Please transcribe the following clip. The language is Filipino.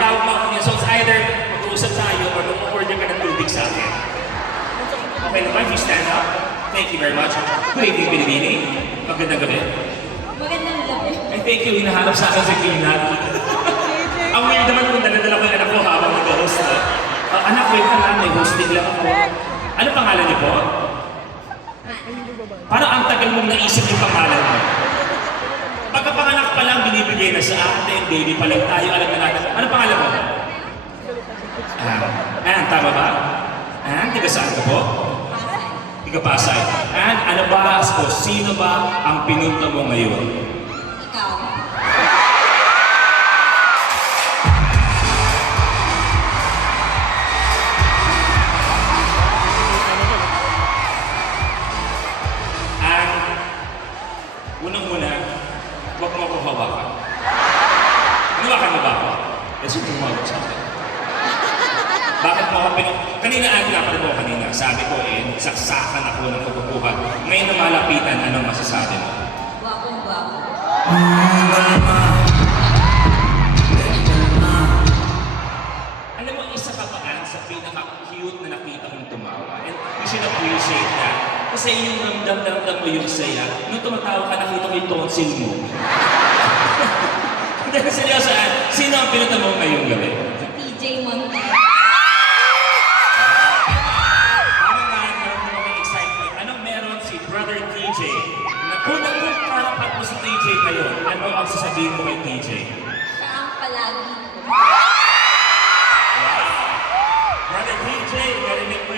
Tawag mo ako niya. So it's either mag-uusap tayo or mag-order ka ng tubig sa akin. Okay naman, you stand up. Thank you very much. Good evening, Binibini. Magandang gabi. Magandang gabi. Ay, thank you. Hinahanap sa akin si Kinat. Ang weird naman kung daladala ko yung anak ko habang nag-host. Anak, wait ka lang. May hosting lang ako. Ano pangalan niyo po? Parang ang tagal mong naisip yung pangalan mo. Pagkapanganak pa lang, binibigay na sa atin. Baby pa lang tayo. Alam na natin. Ano pangalan mo? Tama ba? Tiga saan ka po? Tiga Pasay. Ano ba? O sino ba ang pinunta mo ngayon? Ikaw. Unang-una, huwag mo akong hawakan. Hinawakan mo ba ako? Kasi tumawag sa akin. Bakit mo ako Kanina pinaparin mo kanina. Sabi ko saksakan ako ng pagkukuha. Ngayon na malapitan, anong masasabi mo? Gwapong-gwapo. Alam mo, isa ka pa sa pinaka-cute na nakita kong tumawa. And you should appreciate that. Kasi yung ramdam-ramdam mo yung saya. Nung tumatawa ka, nakita ko yung tonsil mo. Hindi, seryoso sino ang pinunta mo ngayong gabi? Si TJ Montero. Parang nagkaroon ng excitement. Anong meron si Brother TJ? Kung karapat mo si TJ ngayon, ano ang sasabihin mo kay TJ?